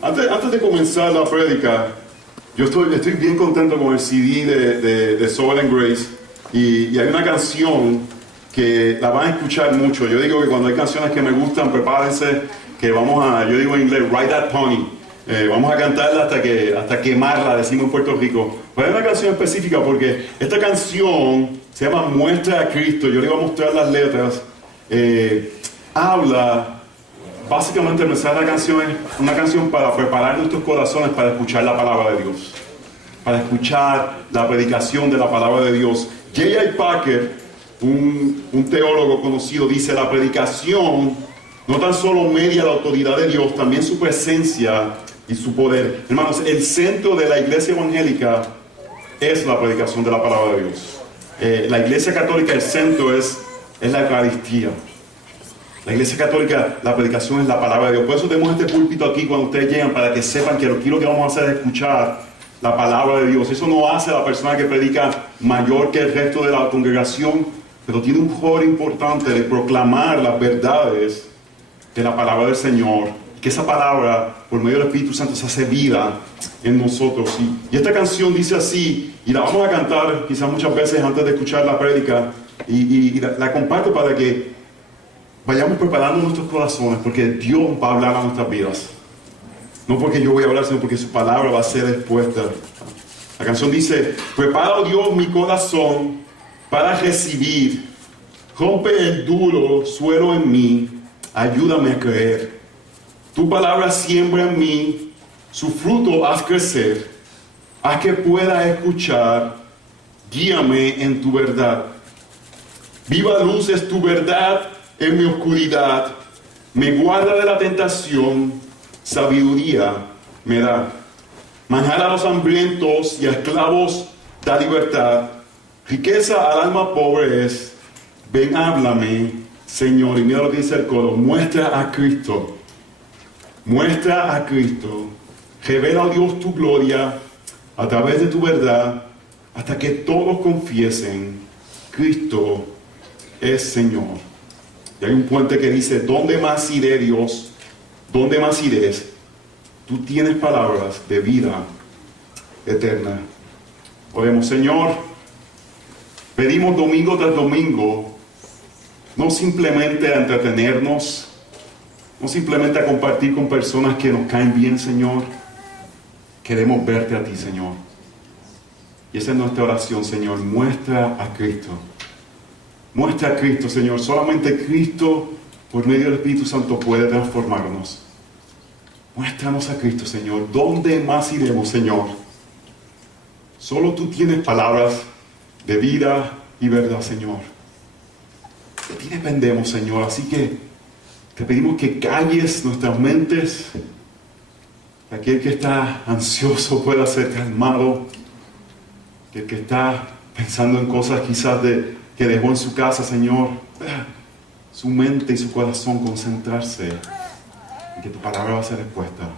Antes de comenzar la prédica, yo estoy bien contento con el CD de Soul and Grace y hay una canción que la van a escuchar mucho. Yo digo que cuando hay canciones que me gustan, prepárense que yo digo en inglés, ride that pony. Vamos a cantarla hasta quemarla, decimos en Puerto Rico. Pero hay una canción específica porque esta canción se llama Muestra a Cristo. Yo le voy a mostrar las letras. Habla... Básicamente el mensaje de la canción es una canción para preparar nuestros corazones para escuchar la palabra de Dios, para escuchar la predicación de la palabra de Dios. J.I. Packer, un teólogo conocido, dice: la predicación no tan solo media la autoridad de Dios, también su presencia y su poder. Hermanos, el centro de la iglesia evangélica es la predicación de la palabra de Dios. La iglesia católica, el centro es la Eucaristía. La iglesia católica, la predicación es la palabra de Dios. Por eso tenemos este púlpito aquí cuando ustedes llegan, para que sepan que aquí lo que vamos a hacer es escuchar la palabra de Dios. Eso no hace a la persona que predica mayor que el resto de la congregación, pero tiene un rol importante de proclamar las verdades de la palabra del Señor. Que esa palabra, por medio del Espíritu Santo, se hace vida en nosotros. Y esta canción dice así, y la vamos a cantar quizás muchas veces antes de escuchar la prédica, y la comparto para que vayamos preparando nuestros corazones, porque Dios va a hablar a nuestras vidas. No porque yo voy a hablar, sino porque su palabra va a ser expuesta. La canción dice: prepara, oh Dios, mi corazón para recibir. Rompe el duro suelo en mí, ayúdame a creer. Tu palabra siembra en mí, su fruto haz crecer. Haz que pueda escuchar, guíame en tu verdad. Viva luz es tu verdad en mi oscuridad, me guarda de la tentación, sabiduría me da. Manjar a los hambrientos y a esclavos da libertad. Riqueza al alma pobre es. Ven, háblame, Señor. Y mira lo que dice el coro: muestra a Cristo. Muestra a Cristo. Revela, oh Dios, tu gloria a través de tu verdad, hasta que todos confiesen: Cristo es Señor. Y hay un puente que dice: ¿dónde más iré, Dios? ¿Dónde más iré? Tú tienes palabras de vida eterna. Oremos. Señor, pedimos domingo tras domingo, no simplemente a entretenernos, no simplemente a compartir con personas que nos caen bien, Señor. Queremos verte a ti, Señor. Y esa es nuestra oración, Señor. Muestra a Cristo. Muestra a Cristo, Señor. Solamente Cristo, por medio del Espíritu Santo, puede transformarnos. Muéstranos a Cristo, Señor. ¿Dónde más iremos, Señor? Solo tú tienes palabras de vida y verdad, Señor. De ti dependemos, Señor. Así que te pedimos que calles nuestras mentes. Que aquel que está ansioso pueda ser calmado. Que el que está pensando en cosas quizás que dejó en su casa, Señor, su mente y su corazón concentrarse en que tu palabra va a ser expuesta.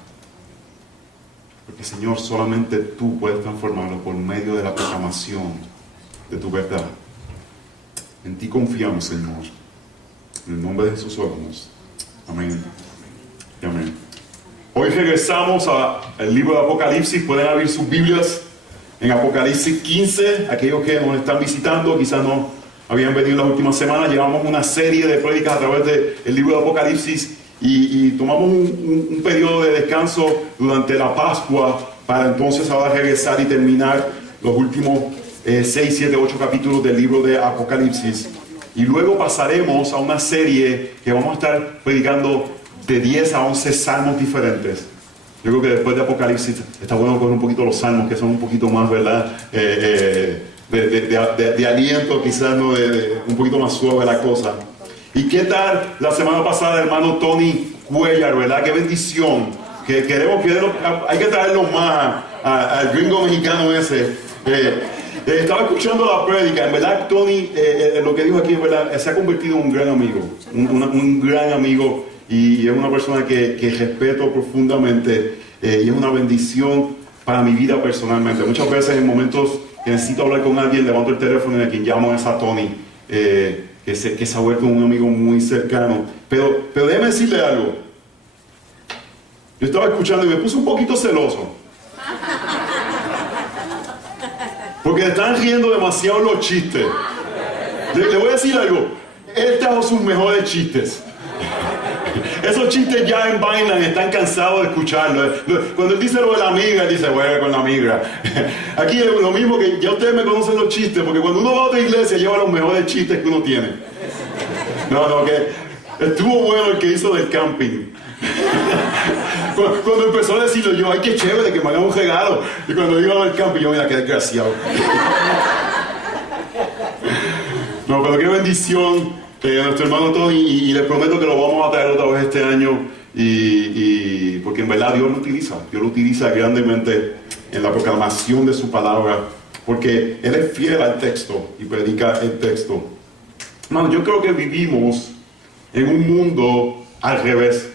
Porque, Señor, solamente tú puedes transformarlo por medio de la proclamación de tu verdad. En ti confiamos, Señor. En el nombre de Jesús oramos. Amén. Y amén. Hoy regresamos al libro de Apocalipsis. Pueden abrir sus Biblias en Apocalipsis 15. Aquellos que nos están visitando quizás no habían venido las últimas semanas. Llevamos una serie de prédicas a través del libro de Apocalipsis y tomamos un periodo de descanso durante la Pascua para entonces ahora regresar y terminar los últimos 6, 7, 8 capítulos del libro de Apocalipsis. Y luego pasaremos a una serie que vamos a estar predicando de 10 a 11 salmos diferentes. Yo creo que después de Apocalipsis está bueno coger un poquito los salmos, que son un poquito más, ¿verdad? De aliento, quizás, ¿no? Un poquito más suave la cosa. ¿Y qué tal la semana pasada, hermano Tony Cuellar, verdad? ¡Qué bendición! Que hay que traerlo más al gringo mexicano ese. Estaba escuchando la prédica. En verdad, Tony, lo que dijo aquí, en verdad, se ha convertido en un gran amigo. Un gran amigo. Y es una persona que respeto profundamente. Y es una bendición para mi vida personalmente. Muchas veces en momentos que necesito hablar con alguien, levanto el teléfono y a quien llamo es a Tony, que se ha vuelto un amigo muy cercano. Pero déjeme decirle algo. Yo estaba escuchando y me puse un poquito celoso. Porque están riendo demasiado los chistes. Le voy a decir algo. Él trajo sus mejores chistes. Esos chistes ya envainan, están cansados de escucharlo. Cuando él dice lo de la migra, él dice, bueno, con la migra. Aquí es lo mismo que ya ustedes me conocen los chistes, porque cuando uno va a otra iglesia lleva los mejores chistes que uno tiene. No, que estuvo bueno el que hizo del camping. Cuando empezó a decirlo yo, ay, qué chévere que me hagan un regalo. Y cuando iba al camping, yo, mira, qué desgraciado. No, pero qué bendición. Nuestro hermano Tony, y les prometo que lo vamos a traer otra vez este año, porque en verdad Dios lo utiliza grandemente en la proclamación de su palabra, porque Él es fiel al texto y predica el texto. Hermano, yo creo que vivimos en un mundo al revés.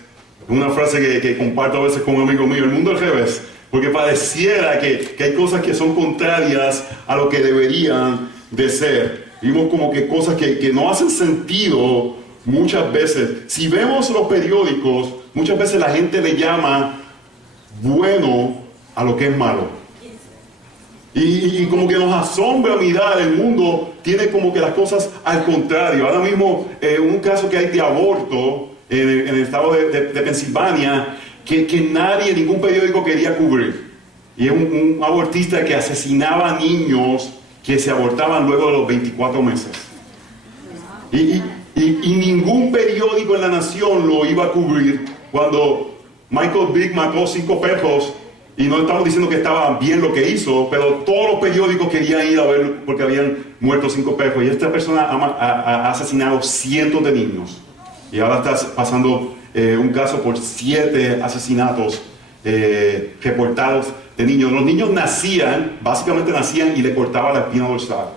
Una frase que comparto a veces con un amigo mío, el mundo al revés, porque pareciera que hay cosas que son contrarias a lo que deberían de ser. Vimos como que cosas que no hacen sentido muchas veces. Si vemos los periódicos, muchas veces la gente le llama bueno a lo que es malo. Y como que nos asombra mirar, el mundo tiene como que las cosas al contrario. Ahora mismo un caso que hay de aborto en el estado de Pensilvania que nadie, ningún periódico quería cubrir. Y es un abortista que asesinaba a niños que se abortaban luego de los 24 meses. Y ningún periódico en la nación lo iba a cubrir cuando Michael Vick mató 5 perros. Y no estamos diciendo que estaba bien lo que hizo, pero todos los periódicos querían ir a ver porque habían muerto 5 perros. Y esta persona ha asesinado cientos de niños. Y ahora está pasando un caso por 7 asesinatos reportados de niños. Los niños básicamente nacían y le cortaban la espina dorsal.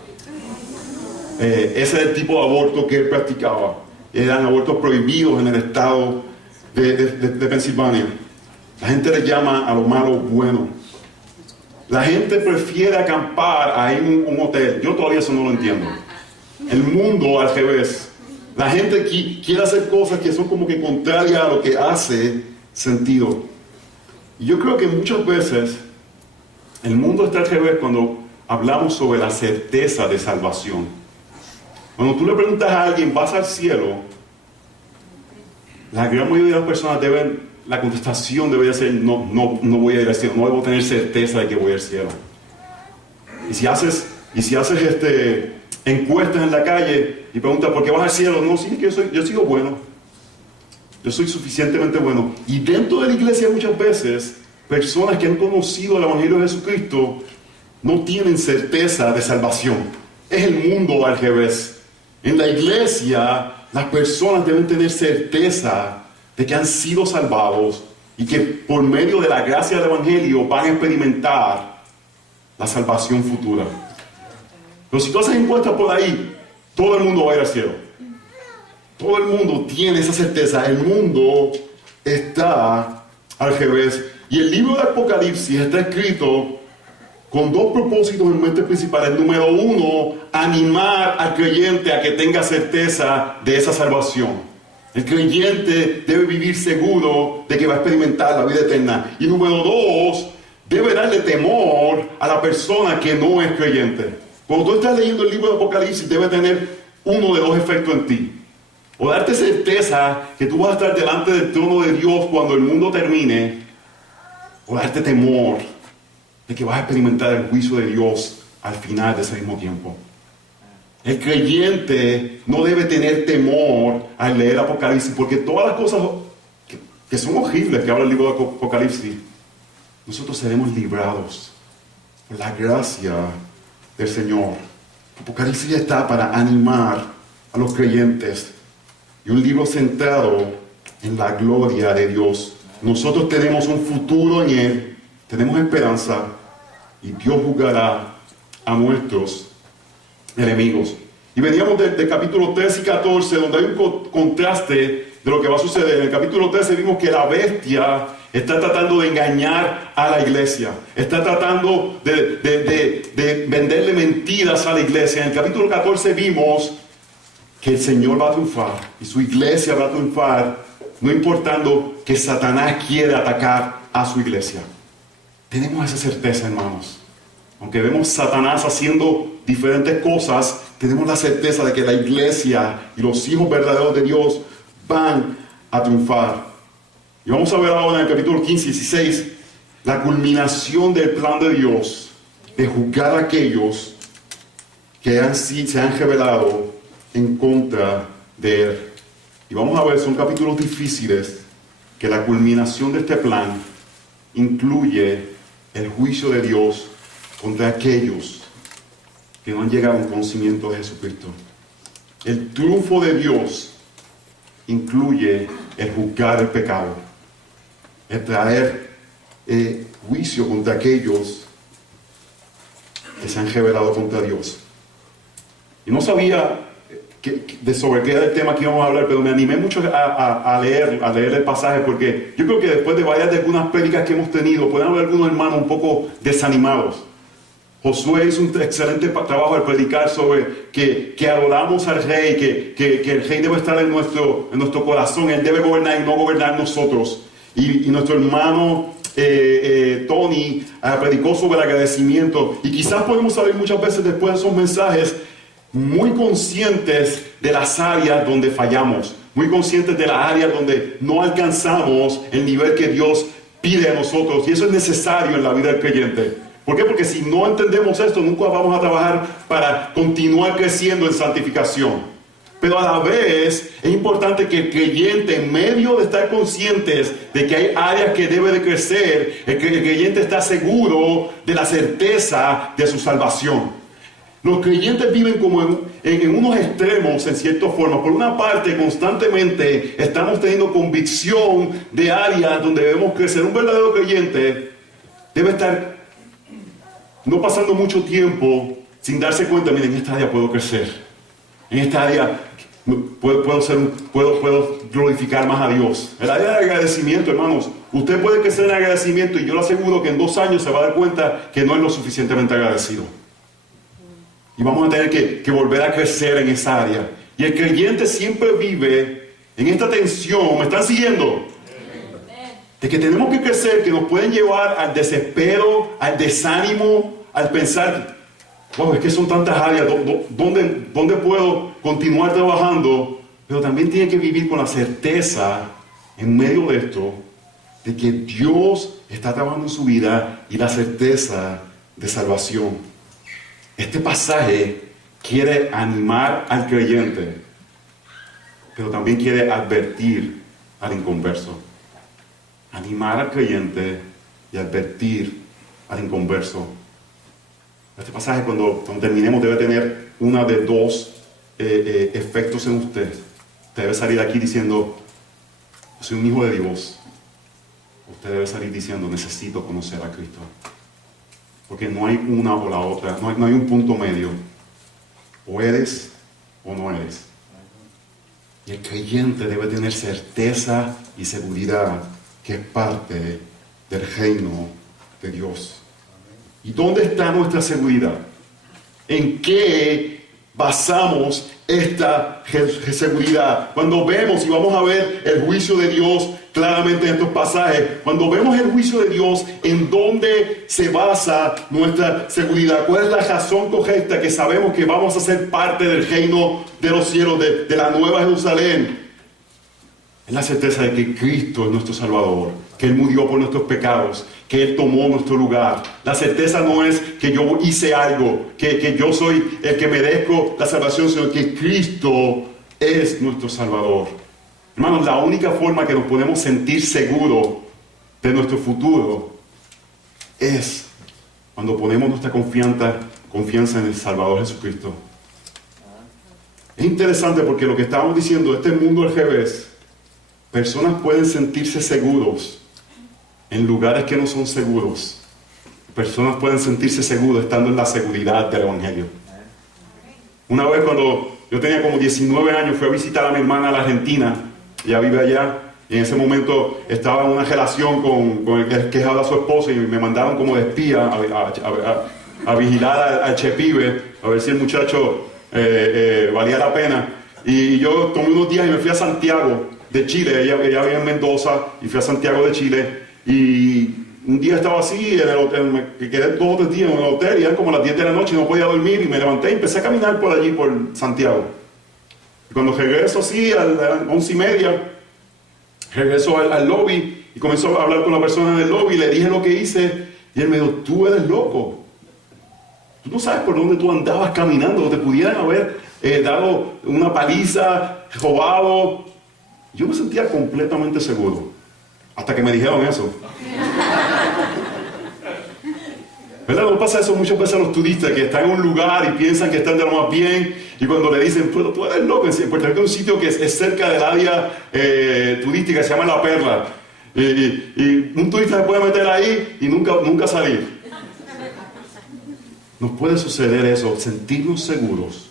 Ese es el tipo de aborto que él practicaba. Eran abortos prohibidos en el estado de Pensilvania. La gente le llama a lo malo bueno. La gente prefiere acampar ahí en un hotel. Yo todavía eso no lo entiendo. El mundo al revés. La gente quiere hacer cosas que son como que contrarias a lo que hace sentido. Y yo creo que muchas veces el mundo está al revés cuando hablamos sobre la certeza de salvación. Cuando tú le preguntas a alguien, ¿vas al cielo? La gran mayoría de las personas la contestación debería ser, no voy a ir al cielo, no debo tener certeza de que voy al cielo. Y si haces encuestas en la calle y preguntas, ¿por qué vas al cielo? No, sí, que yo sigo bueno. Yo soy suficientemente bueno. Y dentro de la iglesia muchas veces, personas que han conocido el Evangelio de Jesucristo no tienen certeza de salvación. Es el mundo al revés. En la iglesia, las personas deben tener certeza de que han sido salvados y que por medio de la gracia del Evangelio van a experimentar la salvación futura. Pero si tú haces encuestas por ahí, todo el mundo va a ir al cielo. Todo el mundo tiene esa certeza. El mundo está al revés. Y el libro de Apocalipsis está escrito con 2 propósitos en mente principales. Número 1, animar al creyente a que tenga certeza de esa salvación. El creyente debe vivir seguro de que va a experimentar la vida eterna. Y número 2, debe darle temor a la persona que no es creyente. Cuando tú estás leyendo el libro de Apocalipsis, debe tener uno de 2 efectos en ti. O darte certeza que tú vas a estar delante del trono de Dios cuando el mundo termine, o darte temor de que vas a experimentar el juicio de Dios al final de ese mismo tiempo. El creyente no debe tener temor al leer Apocalipsis, porque todas las cosas que son horribles que habla el libro de Apocalipsis, nosotros seremos librados por la gracia del Señor. Apocalipsis está para animar a los creyentes, y un libro centrado en la gloria de Dios. Nosotros tenemos un futuro en Él, tenemos esperanza, y Dios juzgará a nuestros enemigos. Y veníamos del capítulo 13 y 14, donde hay un contraste de lo que va a suceder. En el capítulo 13 vimos que la bestia está tratando de engañar a la iglesia, está tratando de venderle mentiras a la iglesia. En el capítulo 14 vimos que el Señor va a triunfar y su iglesia va a triunfar no importando que Satanás quiere atacar a su iglesia. Tenemos esa certeza, hermanos. Aunque vemos Satanás haciendo diferentes cosas, tenemos la certeza de que la iglesia y los hijos verdaderos de Dios van a triunfar. Y vamos a ver ahora en el capítulo 15 y 16 la culminación del plan de Dios de juzgar a aquellos que se han rebelado en contra de Él. Y vamos a ver, son capítulos difíciles, que la culminación de este plan incluye el juicio de Dios contra aquellos que no han llegado a un conocimiento de Jesucristo. El triunfo de Dios incluye el juzgar el pecado, el traer juicio contra aquellos que se han rebelado contra Dios. Y no sabía sobre qué era el tema que íbamos a hablar, pero me animé mucho a leer el pasaje, porque yo creo que después de algunas prédicas que hemos tenido, pueden haber algunos hermanos un poco desanimados. Josué hizo un excelente trabajo al predicar sobre que adoramos al rey, que el rey debe estar en nuestro corazón, él debe gobernar y no gobernar nosotros. Y nuestro hermano Tony predicó sobre el agradecimiento, y quizás podemos salir muchas veces después de esos mensajes muy conscientes de las áreas donde fallamos, muy conscientes de las áreas donde no alcanzamos el nivel que Dios pide a nosotros, y eso es necesario en la vida del creyente. ¿Por qué? Porque si no entendemos esto, nunca vamos a trabajar para continuar creciendo en santificación. Pero a la vez es importante que el creyente, en medio de estar conscientes de que hay áreas que debe de crecer, el creyente está seguro de la certeza de su salvación. Los creyentes viven como en unos extremos, en cierta forma. Por una parte, constantemente estamos teniendo convicción de áreas donde debemos crecer. Un verdadero creyente debe estar no pasando mucho tiempo sin darse cuenta, miren, en esta área puedo crecer. En esta área puedo glorificar más a Dios. El área de agradecimiento, hermanos, usted puede crecer en agradecimiento, y yo le aseguro que en 2 años se va a dar cuenta que no es lo suficientemente agradecido. Y vamos a tener que volver a crecer en esa área. Y el creyente siempre vive en esta tensión. ¿Me están siguiendo? De que tenemos que crecer, que nos pueden llevar al desespero, al desánimo, al pensar, wow, es que son tantas áreas, ¿dónde puedo continuar trabajando? Pero también tiene que vivir con la certeza, en medio de esto, de que Dios está trabajando en su vida, y la certeza de salvación. Este pasaje quiere animar al creyente, pero también quiere advertir al inconverso. Animar al creyente y advertir al inconverso. Este pasaje, cuando terminemos, debe tener una de 2 efectos en usted. Usted debe salir aquí diciendo, yo soy un hijo de Dios. Usted debe salir diciendo, necesito conocer a Cristo. Porque no hay una o la otra, no hay un punto medio. O eres o no eres. Y el creyente debe tener certeza y seguridad que es parte del reino de Dios. ¿Y dónde está nuestra seguridad? ¿En qué basamos esta seguridad? Cuando vemos, y vamos a ver el juicio de Dios claramente en estos pasajes, cuando vemos el juicio de Dios, ¿en dónde se basa nuestra seguridad? ¿Cuál es la razón correcta que sabemos que vamos a ser parte del reino de los cielos, de la nueva Jerusalén? Es la certeza de que Cristo es nuestro Salvador, que Él murió por nuestros pecados, que Él tomó nuestro lugar. La certeza no es que yo hice algo, que yo soy el que merezco la salvación, sino que Cristo es nuestro Salvador. Hermanos, la única forma que nos podemos sentir seguros de nuestro futuro es cuando ponemos nuestra confianza en el Salvador Jesucristo. Es interesante porque lo que estábamos diciendo, este mundo al revés, personas pueden sentirse seguros en lugares que no son seguros. Personas pueden sentirse seguros estando en la seguridad del Evangelio. Una vez, cuando yo tenía como 19 años, fui a visitar a mi hermana a la Argentina. Ella vive allá, y en ese momento estaba en una relación con el que es ahora su esposo, y me mandaron como de espía a vigilar al Chepibe, a ver si el muchacho valía la pena. Y yo tomé unos días y me fui a Santiago. de Chile. Ella vive en Mendoza y fui a Santiago de Chile. Y un día estaba así en el hotel, me quedé 2 o 3 días en el hotel y eran como las 10 de la noche y no podía dormir. Y me levanté y empecé a caminar por allí, por Santiago. Y cuando regreso así, a las 11:30, regreso al lobby y comenzó a hablar con la persona en el lobby. Y le dije lo que hice y él me dijo: tú eres loco. Tú no sabes por dónde tú andabas caminando. Te pudieran haber dado una paliza, robado. Yo me sentía completamente seguro hasta que me dijeron eso. ¿Verdad? ¿No pasa eso muchas veces a los turistas que están en un lugar y piensan que están de lo más bien? Y cuando le dicen: pero tú eres loco. En Puerto Rico hay un sitio que es cerca del área turística, se llama La Perla. Y un turista se puede meter ahí y nunca salir. Nos puede suceder eso, sentirnos seguros,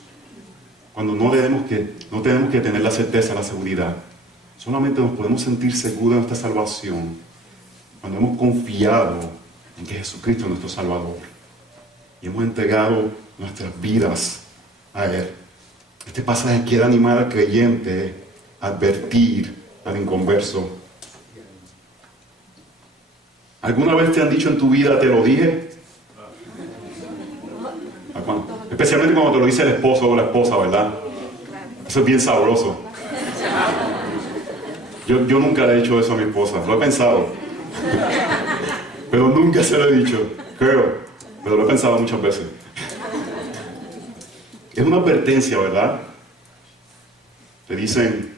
cuando no tenemos que tener la certeza, la seguridad. Solamente nos podemos sentir seguros en nuestra salvación cuando hemos confiado en que Jesucristo es nuestro Salvador y hemos entregado nuestras vidas a Él. Este pasaje quiere animar al creyente a advertir al inconverso. ¿Alguna vez te han dicho en tu vida: te lo dije? Especialmente cuando te lo dice el esposo o la esposa, ¿verdad? Eso es bien sabroso. Yo nunca le he dicho eso a mi esposa, lo he pensado. Pero nunca se lo he dicho, creo. Pero lo he pensado muchas veces. Es una advertencia, ¿verdad? Te dicen...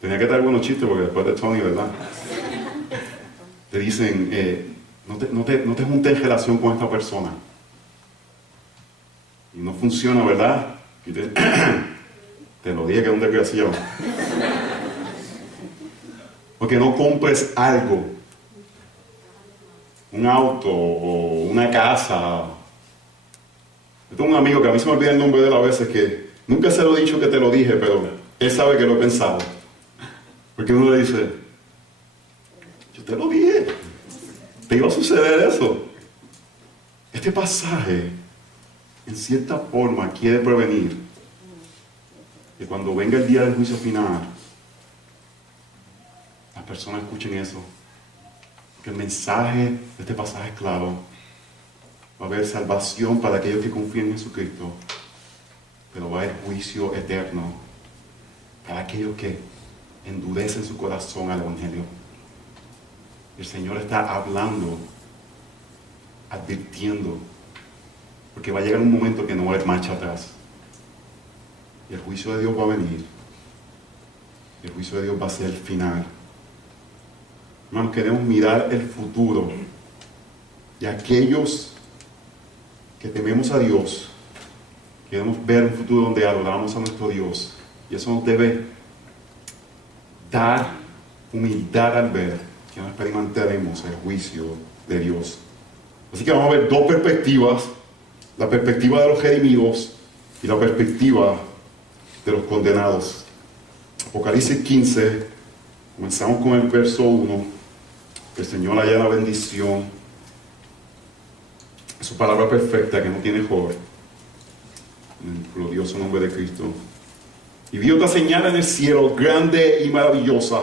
Tenía que traer buenos chistes porque después de Tony, ¿verdad? Te dicen, no te juntes en relación con esta persona. Y no funciona, ¿verdad? Y te lo dije que es un desgraciado. Porque no compres algo, un auto o una casa. Yo tengo un amigo que a mí se me olvida el nombre de él a veces, que nunca se lo he dicho que te lo dije, pero él sabe que lo he pensado. Porque uno le dice: yo te lo dije, te iba a suceder eso. Este pasaje, en cierta forma, quiere prevenir que cuando venga el día del juicio final, las personas escuchen eso. Que el mensaje de este pasaje es claro. Va a haber salvación para aquellos que confíen en Jesucristo, pero va a haber juicio eterno para aquellos que endurecen su corazón al Evangelio. El Señor está hablando, advirtiendo, porque va a llegar un momento que no va a haber marcha atrás. Y el juicio de Dios va a venir. El juicio de Dios va a ser el final. Hermanos, queremos mirar el futuro. Y aquellos que tememos a Dios, queremos ver un futuro donde adoramos a nuestro Dios. Y eso nos debe dar humildad al ver que no experimentaremos el juicio de Dios. Así que vamos a ver 2 perspectivas: la perspectiva de los redimidos y la perspectiva de los condenados. Apocalipsis 15, comenzamos con el verso 1. Que el Señor haya la bendición de su palabra perfecta que no tiene error, en el glorioso nombre de Cristo. Y vi otra señal en el cielo, grande y maravillosa,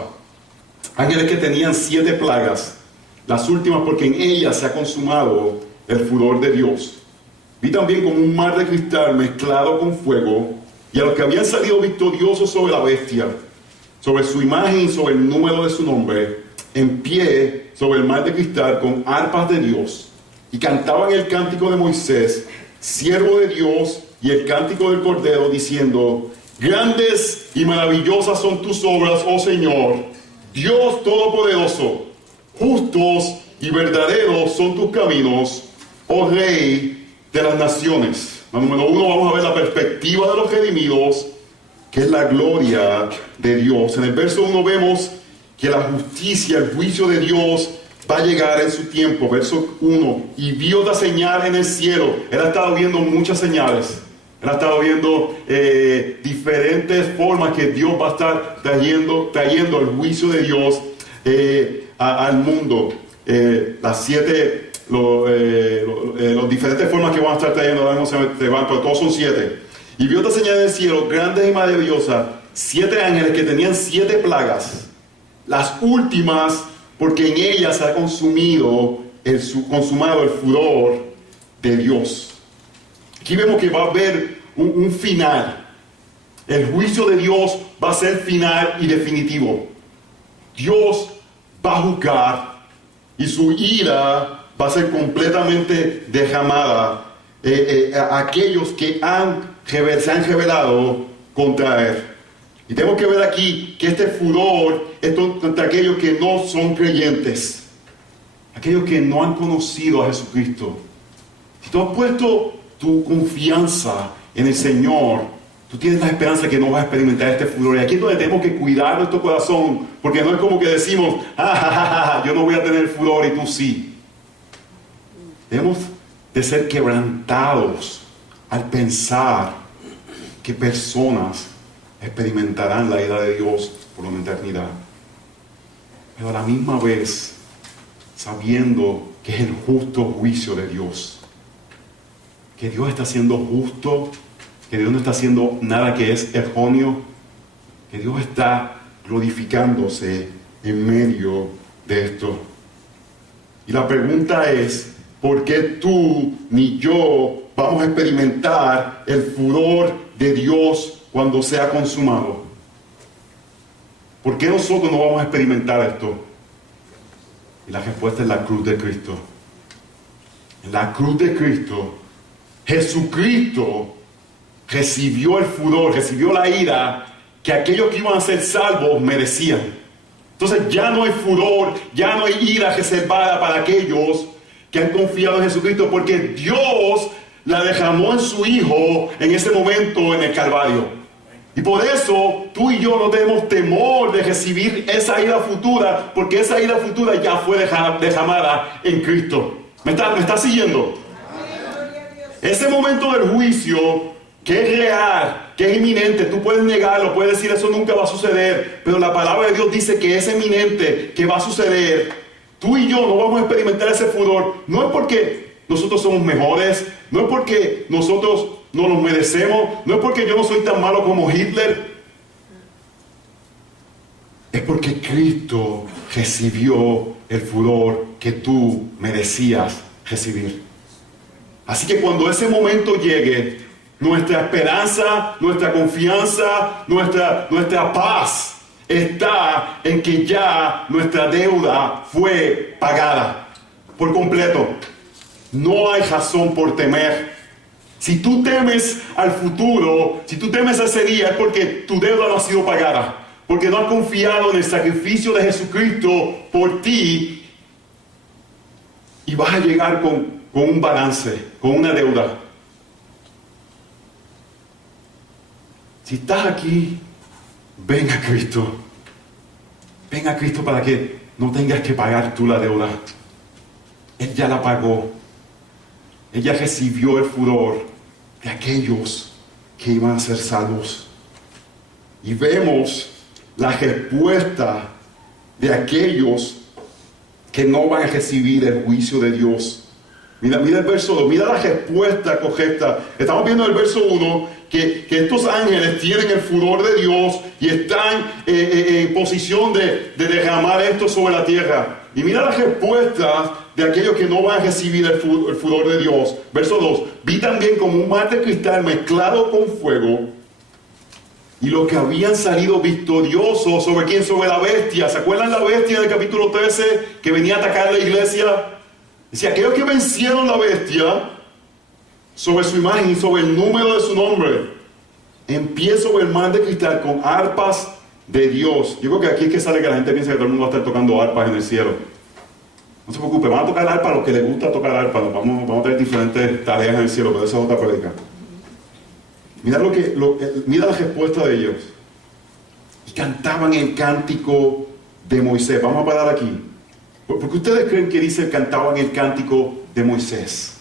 ángeles que tenían 7 plagas, las últimas porque en ellas se ha consumado el furor de Dios. Vi también como un mar de cristal mezclado con fuego, y a los que habían salido victoriosos sobre la bestia, sobre su imagen y sobre el número de su nombre, en pie sobre el mar de cristal con arpas de Dios, y cantaban el cántico de Moisés, siervo de Dios, y el cántico del Cordero, diciendo: grandes y maravillosas son tus obras, oh Señor, Dios Todopoderoso. Justos y verdaderos son tus caminos, oh Rey de las naciones. Número 1, vamos a ver la perspectiva de los redimidos, que es la gloria de Dios. En el verso 1 vemos que la justicia, el juicio de Dios va a llegar en su tiempo. Verso 1, y vi otra señal en el cielo. Él ha estado viendo muchas señales. Él ha estado viendo diferentes formas que Dios va a estar trayendo el juicio de Dios al mundo. Las 7, las diferentes formas que van a estar trayendo, ahora no se van, pero todos son 7. Y vi otra señal en el cielo, grande y maravillosa, 7 ángeles que tenían 7 plagas. Las últimas, porque en ellas se ha consumado el furor de Dios. Aquí vemos que va a haber un final. El juicio de Dios va a ser final y definitivo. Dios va a juzgar y su ira va a ser completamente derramada a aquellos que se han rebelado contra Él. Y tenemos que ver aquí que este furor es contra aquellos que no son creyentes, aquellos que no han conocido a Jesucristo. Si tú has puesto tu confianza en el Señor, tú tienes la esperanza que no vas a experimentar este furor. Y aquí es donde tenemos que cuidar nuestro corazón, porque no es como que decimos, yo no voy a tener furor y tú sí. Debemos de ser quebrantados al pensar que personas experimentarán la ira de Dios por una eternidad. Pero a la misma vez, sabiendo que es el justo juicio de Dios, que Dios está siendo justo, que Dios no está haciendo nada que es erróneo, que Dios está glorificándose en medio de esto. Y la pregunta es, ¿por qué tú ni yo vamos a experimentar el furor de Dios cuando sea consumado? ¿Por qué nosotros no vamos a experimentar esto? Y la respuesta es la cruz de Cristo. En la cruz de Cristo, Jesucristo recibió el furor, recibió la ira que aquellos que iban a ser salvos merecían. Entonces ya no hay furor, ya no hay ira reservada para aquellos que han confiado en Jesucristo, porque Dios la derramó en su Hijo en ese momento en el Calvario. Y por eso tú y yo no tenemos temor de recibir esa ira futura, porque esa ira futura ya fue derramada en Cristo. ¿Me está siguiendo? Ese momento del juicio, que es real, que es inminente, tú puedes negarlo, puedes decir eso nunca va a suceder, pero la palabra de Dios dice que es inminente, que va a suceder. Tú y yo no vamos a experimentar ese furor, no es porque nosotros somos mejores, no es porque nosotros no los merecemos, no es porque yo no soy tan malo como Hitler, es porque Cristo recibió el furor que tú merecías recibir. Así que cuando ese momento llegue, nuestra esperanza, nuestra confianza, nuestra paz está en que ya nuestra deuda fue pagada por completo. No hay razón por temer. Si tú temes al futuro, si tú temes a ese día, es porque tu deuda no ha sido pagada, porque no has confiado en el sacrificio de Jesucristo por ti, y vas a llegar con un balance, con una deuda. Si estás aquí, ven a Cristo. Ven a Cristo para que no tengas que pagar tú la deuda. Él ya la pagó. Él ya recibió el furor de aquellos que iban a ser salvos. Y vemos la respuesta de aquellos que no van a recibir el juicio de Dios. Mira el verso 2, mira la respuesta correcta. Estamos viendo en el verso 1 que estos ángeles tienen el furor de Dios y están en posición de derramar esto sobre la tierra. Y mira la respuesta de aquellos que no van a recibir el furor de Dios. Verso 2, vi también como un mar de cristal mezclado con fuego, y los que habían salido victoriosos, ¿sobre quién? Sobre la bestia. ¿Se acuerdan la bestia del capítulo 13 que venía a atacar la iglesia? Decía, aquellos que vencieron la bestia sobre su imagen y sobre el número de su nombre, en pie sobre el mar de cristal con arpas de Dios. Yo creo que aquí es que sale que la gente piensa que todo el mundo va a estar tocando arpas en el cielo. No se preocupe, van a tocar arpa a los que les gusta tocar arpa. Vamos a tener diferentes tareas en el cielo, pero esa es otra predica. Mira mira la respuesta de ellos. Y cantaban el cántico de Moisés. Vamos a parar aquí. ¿Por qué ustedes creen que dice cantaban el cántico de Moisés?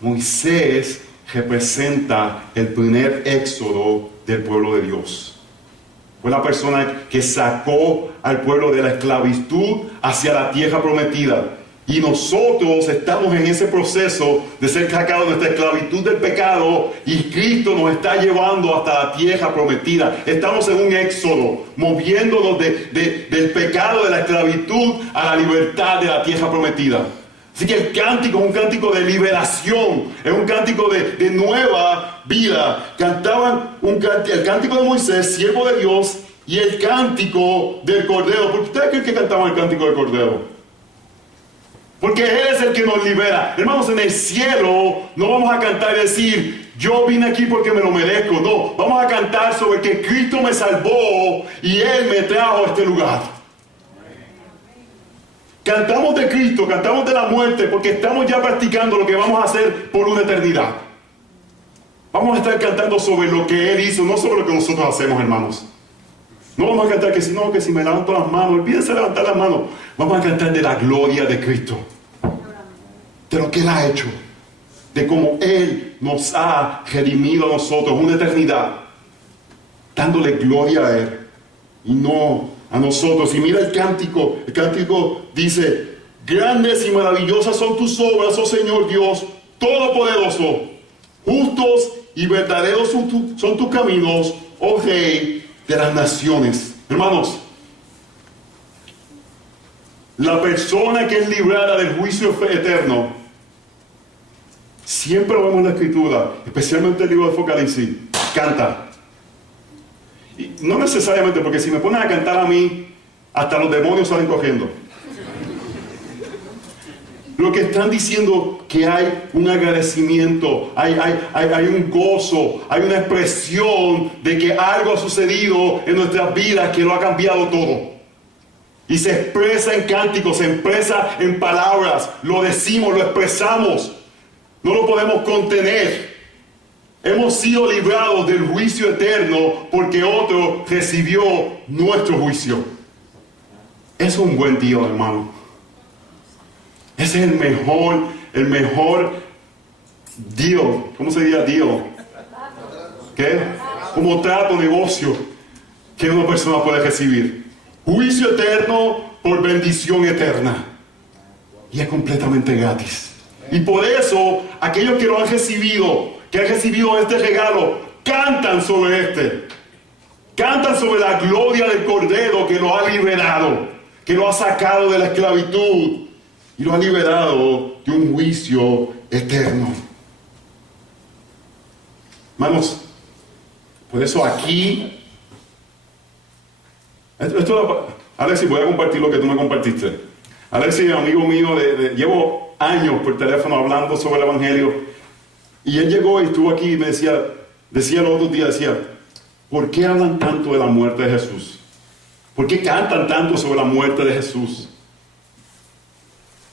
Moisés representa el primer éxodo del pueblo de Dios. Fue la persona que sacó al pueblo de la esclavitud hacia la tierra prometida. Y nosotros estamos en ese proceso de ser sacados de nuestra esclavitud del pecado, y Cristo nos está llevando hasta la tierra prometida. Estamos en un éxodo, moviéndonos del pecado, de la esclavitud, a la libertad de la tierra prometida. Así que el cántico es un cántico de liberación, es un cántico de nueva vida. Cantaban el cántico de Moisés, siervo de Dios, y el cántico del Cordero. ¿Por qué ustedes creen que cantaban el cántico del Cordero? Porque Él es el que nos libera. Hermanos, en el cielo no vamos a cantar y decir, yo vine aquí porque me lo merezco. No, vamos a cantar sobre que Cristo me salvó y Él me trajo a este lugar. Cantamos de Cristo, cantamos de la muerte, porque estamos ya practicando lo que vamos a hacer por una eternidad. Vamos a estar cantando sobre lo que Él hizo, no sobre lo que nosotros hacemos, hermanos. No vamos a cantar que si me levanto las manos, olvídense de levantar las manos. Vamos a cantar de la gloria de Cristo, de lo que Él ha hecho, de cómo Él nos ha redimido a nosotros una eternidad, dándole gloria a Él y no a nosotros. Y mira el cántico dice, grandes y maravillosas son tus obras, oh Señor Dios Todopoderoso, justos y verdaderos son tus caminos, oh Rey de las naciones. Hermanos, la persona que es librada del juicio eterno, siempre lo vemos en la Escritura, especialmente el libro de Apocalipsis, canta. Y no necesariamente, porque si me ponen a cantar a mí, hasta los demonios salen corriendo. Lo que están diciendo que hay un agradecimiento, hay un gozo, hay una expresión de que algo ha sucedido en nuestras vidas que lo ha cambiado todo. Y se expresa en cánticos, se expresa en palabras, lo decimos, lo expresamos, no lo podemos contener. Hemos sido librados del juicio eterno porque otro recibió nuestro juicio. Es un buen día, hermano. Ese es el mejor deal. ¿Cómo se diría deal? ¿Qué? Como trato, negocio que una persona puede recibir. Juicio eterno por bendición eterna. Y es completamente gratis. Y por eso, aquellos que lo han recibido, que han recibido este regalo, cantan sobre este. Cantan sobre la gloria del Cordero que lo ha liberado, que lo ha sacado de la esclavitud y lo ha liberado de un juicio eterno. Hermanos, por eso aquí, Alexis, voy a compartir lo que tú me compartiste. Alexis, amigo mío, llevo años por teléfono hablando sobre el Evangelio, y él llegó y estuvo aquí y me decía los otros días, ¿por qué hablan tanto de la muerte de Jesús? ¿Por qué cantan tanto sobre la muerte de Jesús?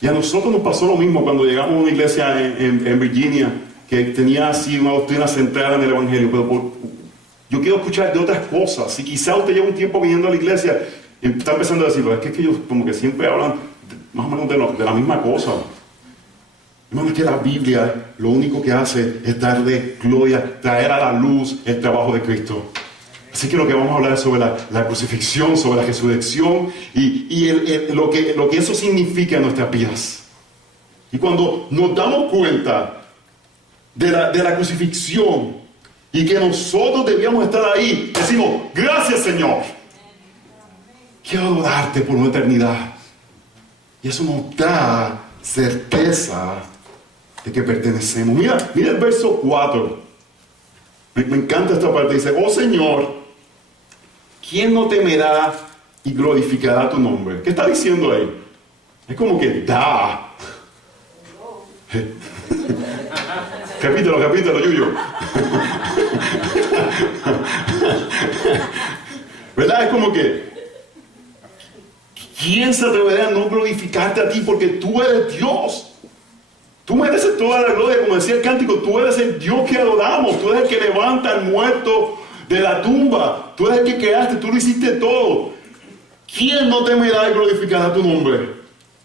Y a nosotros nos pasó lo mismo cuando llegamos a una iglesia en Virginia que tenía así una doctrina centrada en el Evangelio. Pero yo quiero escuchar de otras cosas. Si quizá usted lleva un tiempo viniendo a la iglesia y está empezando a decir, es que ellos como que siempre hablan más o menos de la misma cosa. Hermano, es que la Biblia lo único que hace es darle gloria, traer a la luz el trabajo de Cristo. Así que lo que vamos a hablar es sobre la crucifixión, sobre la resurrección y lo que eso significa en nuestras vidas. Y cuando nos damos cuenta de la crucifixión y que nosotros debíamos estar ahí, decimos, gracias Señor. Quiero adorarte por una eternidad. Y eso nos da certeza de que pertenecemos. Mira el verso 4. Me encanta esta parte. Dice, oh Señor, ¿quién no temerá y glorificará tu nombre? ¿Qué está diciendo ahí? Es como que da. Capítalo, Yuyo. ¿Verdad? Es como que ¿quién se atreverá a no glorificarte a ti? Porque tú eres Dios. Tú mereces toda la gloria, como decía el cántico, tú eres el Dios que adoramos, tú eres el que levanta al muerto de la tumba, tú eres el que creaste, tú lo hiciste todo. ¿Quién no temerá y glorificará tu nombre?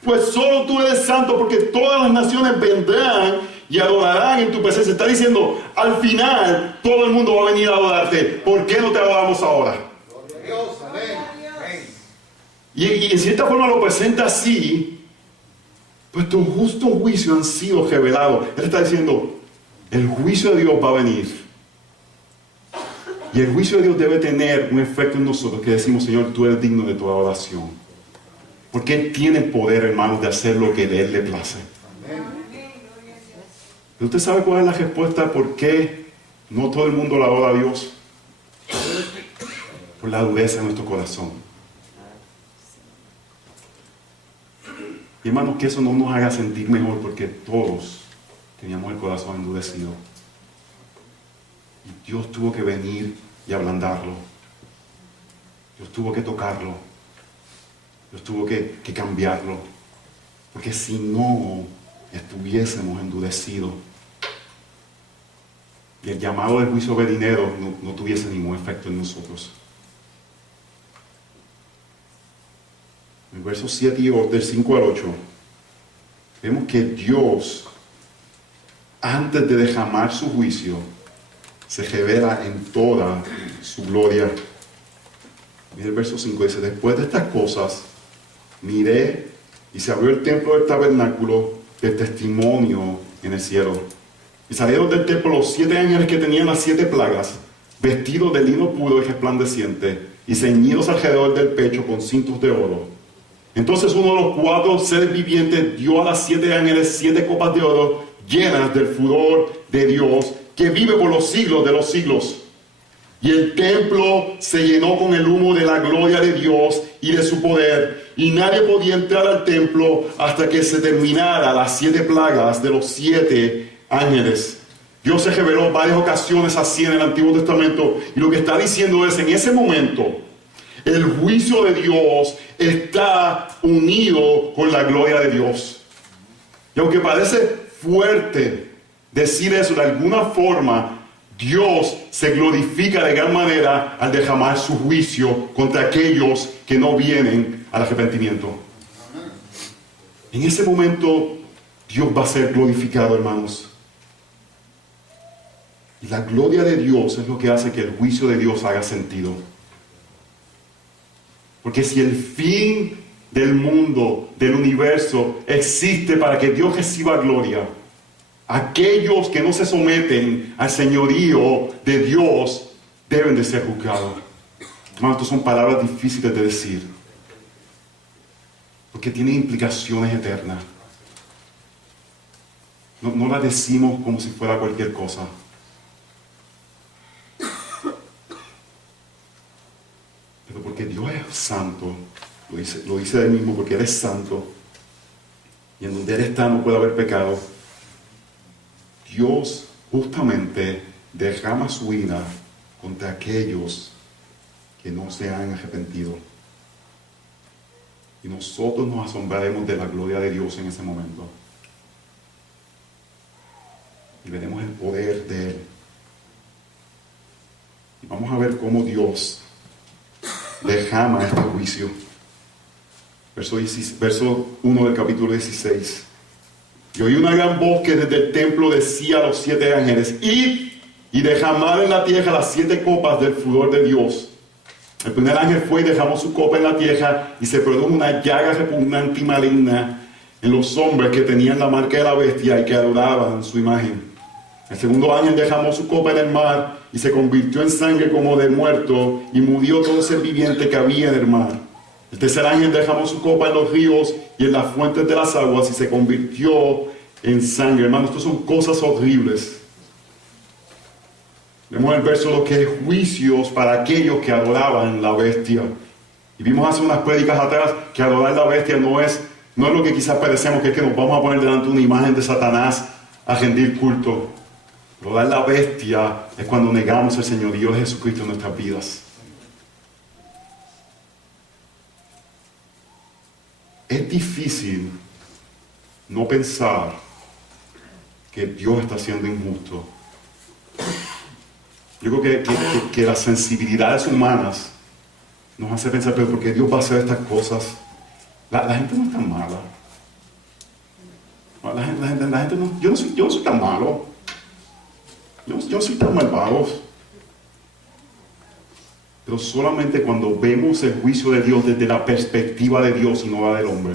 Pues solo tú eres santo, porque todas las naciones vendrán y adorarán en tu presencia. Está diciendo, al final, todo el mundo va a venir a adorarte. ¿Por qué no te adoramos ahora? Dios, amén. Y en cierta forma lo presenta así, pues tus justos juicios han sido revelados. Él está diciendo, el juicio de Dios va a venir. Y el juicio de Dios debe tener un efecto en nosotros que decimos, Señor, tú eres digno de toda oración. Porque Él tiene el poder, hermanos, de hacer lo que de Él le place. Pero usted sabe cuál es la respuesta por qué no todo el mundo le adora a Dios. Por la dureza de nuestro corazón. Y hermanos, que eso no nos haga sentir mejor, porque todos teníamos el corazón endurecido. Y Dios tuvo que venir y ablandarlo. Dios tuvo que tocarlo. Dios tuvo que cambiarlo. Porque si no estuviésemos endurecidos y el llamado del juicio venidero no tuviese ningún efecto en nosotros. En el verso 7 del 5 al 8 vemos que Dios, antes de derramar su juicio, se revela en toda su gloria. Mira el verso 5, dice: después de estas cosas miré y se abrió el templo del tabernáculo del testimonio en el cielo. Y salieron del templo los 7 ángeles que tenían las 7 plagas, vestidos de lino puro y resplandeciente, y ceñidos alrededor del pecho con cintos de oro. Entonces uno de los 4 seres vivientes dio a las 7 ángeles 7 copas de oro llenas del furor de Dios, que vive por los siglos de los siglos. Y el templo se llenó con el humo de la gloria de Dios y de su poder, y nadie podía entrar al templo hasta que se terminara las 7 plagas de los 7 ángeles. Dios se reveló varias ocasiones así en el Antiguo Testamento, y lo que está diciendo es, en ese momento, el juicio de Dios está unido con la gloria de Dios. Y aunque parece fuerte decir eso, de alguna forma, Dios se glorifica de gran manera al derramar su juicio contra aquellos que no vienen al arrepentimiento. En ese momento, Dios va a ser glorificado, hermanos. Y la gloria de Dios es lo que hace que el juicio de Dios haga sentido. Porque si el fin del mundo, del universo, existe para que Dios reciba gloria, aquellos que no se someten al señorío de Dios deben de ser juzgados. Hermanos, estas son palabras difíciles de decir, porque tienen implicaciones eternas. No las decimos como si fuera cualquier cosa. Pero porque Dios es santo, lo dice de él mismo, porque Él es santo, y en donde Él está no puede haber pecado. Dios justamente derrama su ira contra aquellos que no se han arrepentido. Y nosotros nos asombraremos de la gloria de Dios en ese momento. Y veremos el poder de Él. Y vamos a ver cómo Dios derrama este juicio. Verso 1 del capítulo 16. Y oí una gran voz que desde el templo decía a los 7 ángeles: id y derramad en la tierra las 7 copas del furor de Dios. El primer ángel fue y derramó su copa en la tierra, y se produjo una llaga repugnante y maligna en los hombres que tenían la marca de la bestia y que adoraban su imagen. El segundo ángel derramó su copa en el mar, y se convirtió en sangre como de muerto, y murió todo ser viviente que había en el mar. El tercer ángel derramó su copa en los ríos y en las fuentes de las aguas, y se convirtió en sangre. Hermanos, estas son cosas horribles. Vemos en el verso lo que es juicios para aquellos que adoraban la bestia. Y vimos hace unas prédicas atrás que adorar la bestia no es lo que quizás parecemos, que es que nos vamos a poner delante de una imagen de Satanás a rendir culto. Adorar la bestia es cuando negamos el señorío de Jesucristo en nuestras vidas. Es difícil no pensar que Dios está siendo injusto. Yo creo que las sensibilidades humanas nos hace pensar, pero ¿por qué Dios va a hacer estas cosas? La gente no es tan mala. La gente no, yo no soy tan malo. Yo no soy tan malvado. Pero solamente cuando vemos el juicio de Dios desde la perspectiva de Dios y no la del hombre,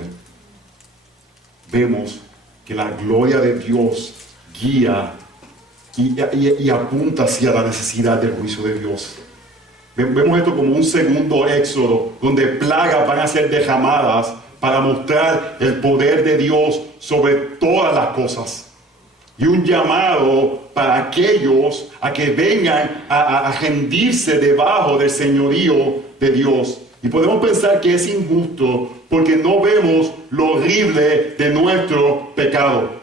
vemos que la gloria de Dios guía y apunta hacia la necesidad del juicio de Dios. Vemos esto como un segundo éxodo, donde plagas van a ser derramadas para mostrar el poder de Dios sobre todas las cosas. Y un llamado para aquellos a que vengan a rendirse debajo del señorío de Dios. Y podemos pensar que es injusto porque no vemos lo horrible de nuestro pecado.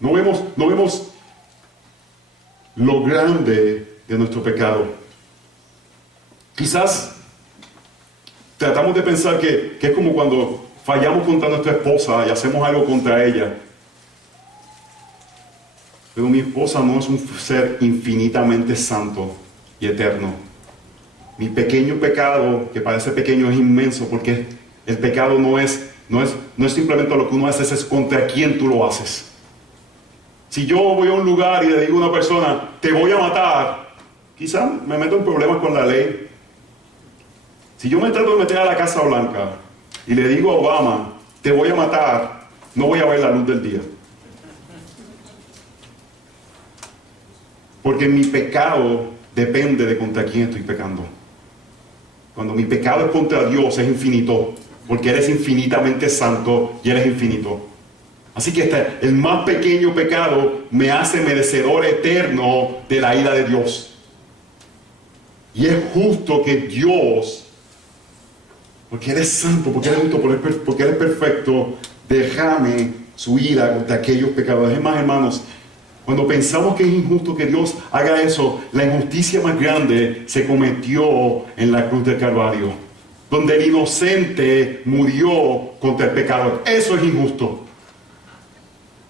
No vemos lo grande de nuestro pecado. Quizás tratamos de pensar que es como cuando fallamos contra nuestra esposa y hacemos algo contra ella. Pero mi esposa no es un ser infinitamente santo y eterno. Mi pequeño pecado, que parece pequeño, es inmenso, porque el pecado no es simplemente lo que uno hace, es contra quién tú lo haces. Si yo voy a un lugar y le digo a una persona, te voy a matar, quizás me meto en problemas con la ley. Si yo me trato de meter a la Casa Blanca y le digo a Obama, te voy a matar, no voy a ver la luz del día. Porque mi pecado depende de contra quién estoy pecando. Cuando mi pecado es contra Dios, es infinito, porque Él es infinitamente santo y Él es infinito. Así que el más pequeño pecado me hace merecedor eterno de la ira de Dios. Y es justo que Dios, porque Él es santo, porque Él es justo, porque Él es perfecto, derrame su ira contra aquellos pecadores. Es más, hermanos, cuando pensamos que es injusto que Dios haga eso, la injusticia más grande se cometió en la cruz del Calvario, donde el inocente murió contra el pecador. Eso es injusto.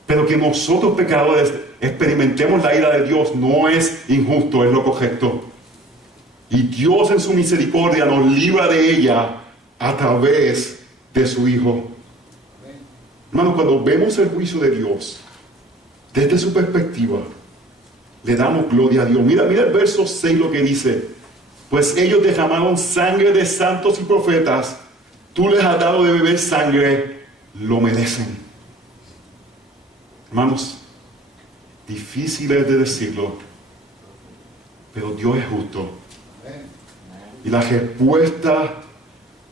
Pero que nosotros pecadores experimentemos la ira de Dios no es injusto, es lo correcto. Y Dios en su misericordia nos libra de ella a través de su Hijo. Hermanos, cuando vemos el juicio de Dios desde su perspectiva, le damos gloria a Dios. Mira el verso 6 lo que dice: pues ellos derramaron sangre de santos y profetas, tú les has dado de beber sangre, lo merecen. Hermanos, difícil es de decirlo, pero Dios es justo. Y la respuesta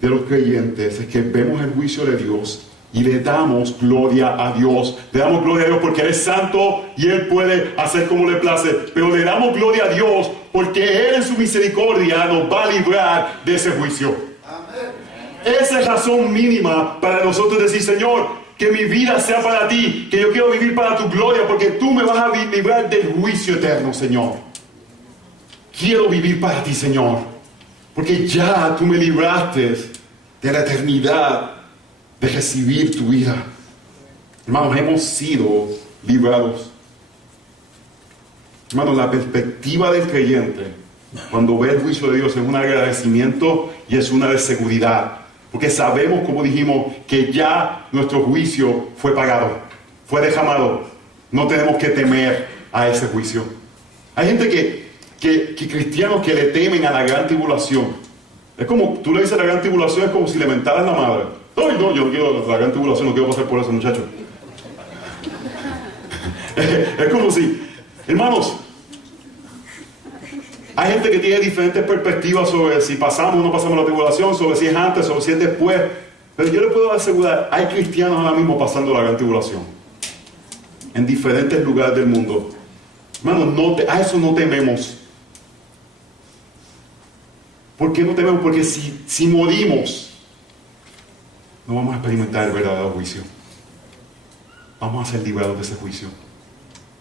de los creyentes es que vemos el juicio de Dios y le damos gloria a Dios. Le damos gloria a Dios porque Él es santo y Él puede hacer como le place. Pero le damos gloria a Dios porque Él en su misericordia nos va a librar de ese juicio. Esa es razón mínima para nosotros decir: Señor, que mi vida sea para ti, que yo quiero vivir para tu gloria, porque tú me vas a librar del juicio eterno, Señor. Quiero vivir para ti, Señor, porque ya tú me libraste de la eternidad de recibir tu ira. Hermanos, hemos sido librados. Hermanos, la perspectiva del creyente cuando ve el juicio de Dios es un agradecimiento y es una de seguridad. Porque sabemos, como dijimos, que ya nuestro juicio fue pagado, fue derramado. No tenemos que temer a ese juicio. Hay gente que cristianos que le temen a la gran tribulación. Es como, tú le dices la gran tribulación, es como si le mentaras la madre. Ay, no, yo no quiero la gran tribulación, no quiero pasar por eso, muchachos. Es como si, hermanos, hay gente que tiene diferentes perspectivas sobre si pasamos o no pasamos la tribulación, sobre si es antes, sobre si es después. Pero yo le puedo asegurar, hay cristianos ahora mismo pasando la gran tribulación en diferentes lugares del mundo. Hermanos, a eso no tememos. ¿Por qué no tememos? Porque si morimos, no vamos a experimentar el verdadero juicio. Vamos a ser librados de ese juicio.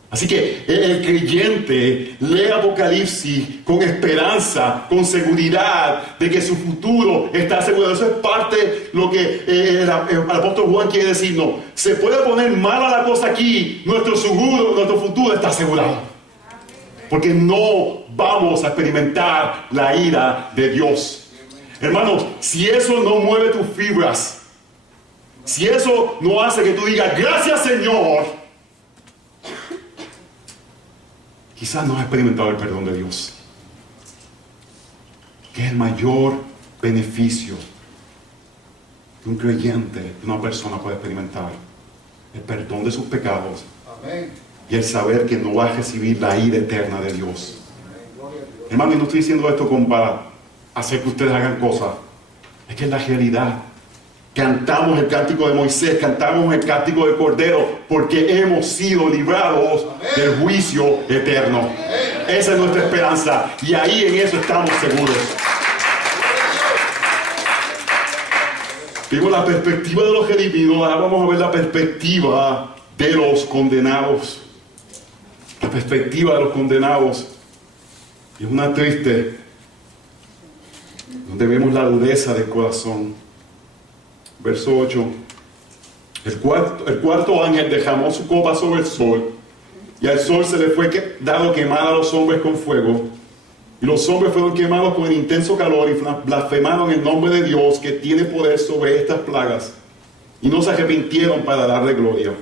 Así que el creyente lee Apocalipsis con esperanza, con seguridad de que su futuro está asegurado. Eso es parte de lo que el apóstol Juan quiere decirnos. Se puede poner mala la cosa aquí, nuestro futuro está asegurado. Porque no vamos a experimentar la ira de Dios. Hermanos, si eso no mueve tus fibras, si eso no hace que tú digas, gracias Señor, quizás no has experimentado el perdón de Dios, que es el mayor beneficio que un creyente, una persona puede experimentar el perdón de sus pecados. Amén. Y el saber que no va a recibir la ira eterna de Dios. Hermano, y no estoy diciendo esto como para hacer que ustedes hagan cosas. Es que es la realidad. Cantamos el cántico de Moisés, cantamos el cántico del Cordero, porque hemos sido librados del juicio eterno. Esa es nuestra esperanza, y ahí en eso estamos seguros. Vimos la perspectiva de los redimidos, ahora vamos a ver la perspectiva de los condenados. La perspectiva de los condenados. Y es una triste, donde vemos la dureza del corazón. Verso 8. El cuarto ángel derramó su copa sobre el sol, y al sol se le fue dado quemar a los hombres con fuego. Y los hombres fueron quemados con el intenso calor y blasfemaron el nombre de Dios, que tiene poder sobre estas plagas, y no se arrepintieron para darle gloria.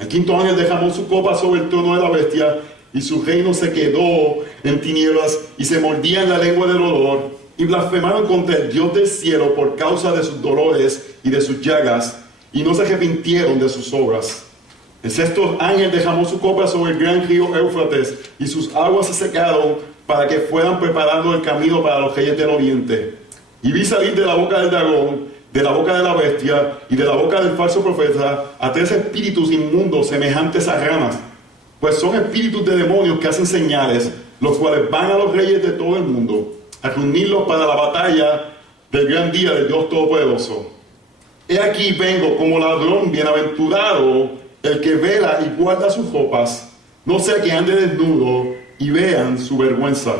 El quinto ángel derramó su copa sobre el trono de la bestia, y su reino se quedó en tinieblas, y se mordía en la lengua del dolor, y blasfemaron contra el Dios del cielo por causa de sus dolores y de sus llagas, y no se arrepintieron de sus obras. El sexto ángel derramó su copa sobre el gran río Éufrates, y sus aguas se secaron para que fueran preparando el camino para los reyes del oriente. Y vi salir de la boca del dragón, de la boca de la bestia y de la boca del falso profeta a 3 espíritus inmundos semejantes a ranas, pues son espíritus de demonios que hacen señales, los cuales van a los reyes de todo el mundo a reunirlos para la batalla del gran día del Dios Todopoderoso. He aquí vengo como ladrón, bienaventurado el que vela y guarda sus ropas, no sea que ande desnudo y vean su vergüenza.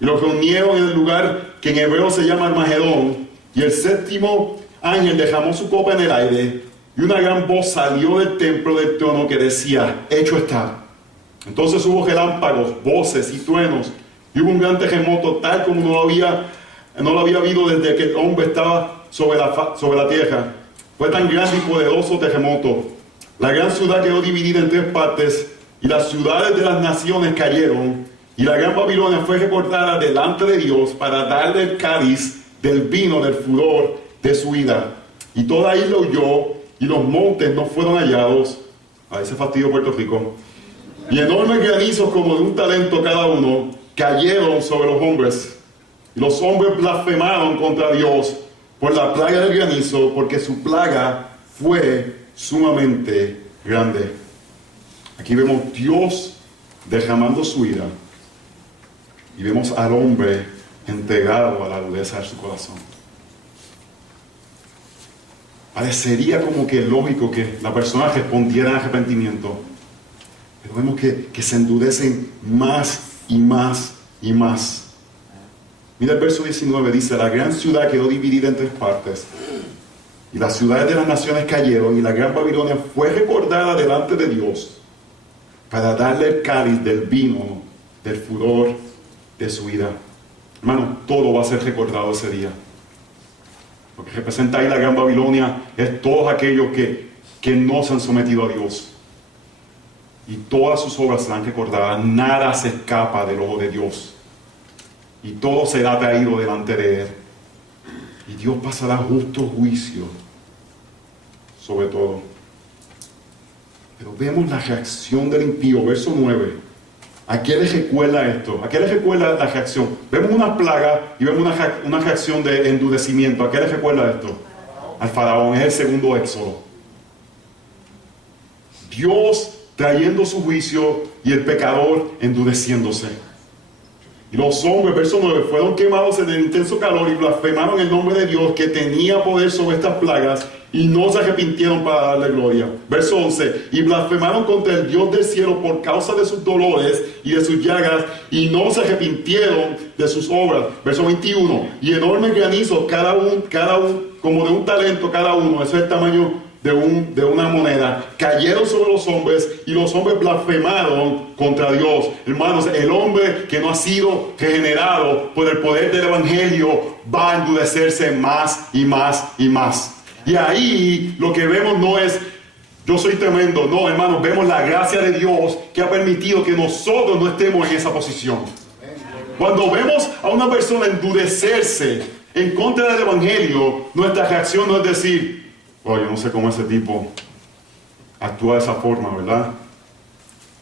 Y los reunieron en el lugar que en hebreo se llama Armagedón, y el séptimo ángel derramó su copa en el aire, y una gran voz salió del templo del trono que decía: hecho está. Entonces hubo relámpagos, voces y truenos, y hubo un gran terremoto tal como no lo había habido desde que el hombre estaba sobre la tierra. Fue tan grande y poderoso terremoto. La gran ciudad quedó dividida en 3 partes, y las ciudades de las naciones cayeron, y la gran Babilonia fue recortada delante de Dios para darle el cáliz del vino del furor de su ira. Y toda isla huyó, y los montes no fueron hallados. A ese fastidio Puerto Rico. Y enormes granizos como de un talento cada uno cayeron sobre los hombres. Y los hombres blasfemaron contra Dios por la plaga del granizo, porque su plaga fue sumamente grande. Aquí vemos Dios derramando su ira, y vemos al hombre entregado a la dureza de su corazón. Parecería como que lógico que la persona respondiera en arrepentimiento, pero vemos que se endurecen más y más y más. Mira el verso 19, dice: la gran ciudad quedó dividida en 3 partes, y las ciudades de las naciones cayeron, y la gran Babilonia fue recordada delante de Dios para darle el cáliz del vino del furor de su ira. Hermano, todo va a ser recordado ese día. Lo que representa ahí la gran Babilonia es todos aquellos que no se han sometido a Dios. Y todas sus obras serán recordadas. Nada se escapa del ojo de Dios. Y todo será traído delante de Él. Y Dios pasará justo juicio sobre todo. Pero vemos la reacción del impío, verso 9. ¿A qué les recuerda esto? ¿A qué les recuerda la reacción? Vemos una plaga y vemos una reacción de endurecimiento. ¿A qué les recuerda esto? Al faraón. Es el segundo éxodo. Dios trayendo su juicio y el pecador endureciéndose. Y los hombres, verso 9, fueron quemados en el intenso calor y blasfemaron el nombre de Dios, que tenía poder sobre estas plagas, y no se arrepintieron para darle gloria. Verso 11, y blasfemaron contra el Dios del cielo por causa de sus dolores y de sus llagas, y no se arrepintieron de sus obras. Verso 21, y enormes granizos, cada uno como de un talento cada uno, ese es el tamaño de una moneda, cayeron sobre los hombres, y los hombres blasfemaron contra Dios. Hermanos, el hombre que no ha sido regenerado por el poder del evangelio va a endurecerse más y más y más. Y ahí lo que vemos no es yo soy tremendo, no, hermanos, vemos la gracia de Dios que ha permitido que nosotros no estemos en esa posición. Cuando vemos a una persona endurecerse en contra del Evangelio, nuestra reacción no es decir, oh, yo no sé cómo ese tipo actúa de esa forma, ¿verdad?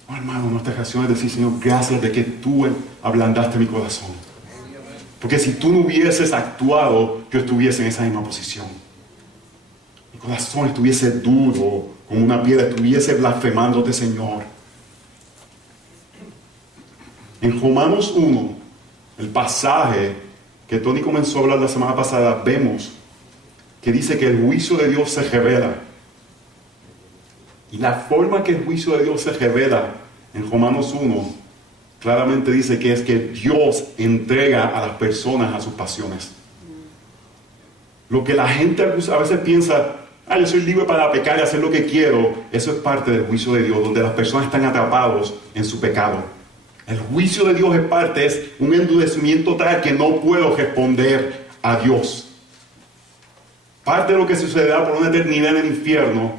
Oh, hermano, nuestra reacción es decir, Señor, gracias de que tú ablandaste mi corazón. Porque si tú no hubieses actuado, yo estuviese en esa misma posición. Mi corazón estuviese duro como una piedra, estuviese blasfemándote, Señor. En Romanos 1, el pasaje que Tony comenzó a hablar la semana pasada, vemos que dice que el juicio de Dios se revela. Y la forma que el juicio de Dios se revela en Romanos 1, claramente dice que es que Dios entrega a las personas a sus pasiones. Lo que la gente a veces piensa, yo soy libre para pecar y hacer lo que quiero, eso es parte del juicio de Dios, donde las personas están atrapados en su pecado. El juicio de Dios es un endurecimiento tal que no puedo responder a Dios. Parte de lo que sucederá por una eternidad en el infierno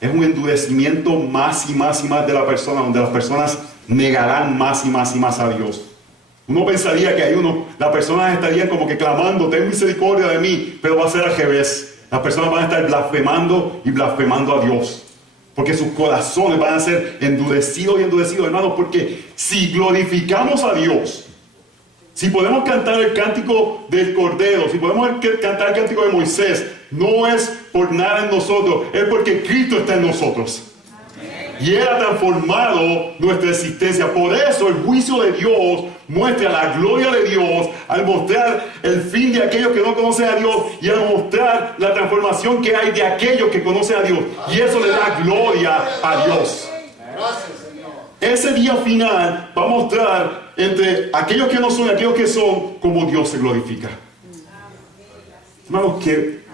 es un endurecimiento más y más y más de la persona, donde las personas negarán más y más y más a Dios. Uno pensaría que las personas estarían como que clamando, ten misericordia de mí, pero va a ser al revés. Las personas van a estar blasfemando y blasfemando a Dios. Porque sus corazones van a ser endurecidos y endurecidos, hermanos, porque si glorificamos a Dios, si podemos cantar el cántico del Cordero, si podemos cantar el cántico de Moisés, no es por nada en nosotros, es porque Cristo está en nosotros. Y Él ha transformado nuestra existencia. Por eso el juicio de Dios muestra la gloria de Dios al mostrar el fin de aquellos que no conocen a Dios y al mostrar la transformación que hay de aquellos que conocen a Dios. Y eso le da gloria a Dios. Ese día final va a mostrar entre aquellos que no son y aquellos que son cómo Dios se glorifica. Hermanos, que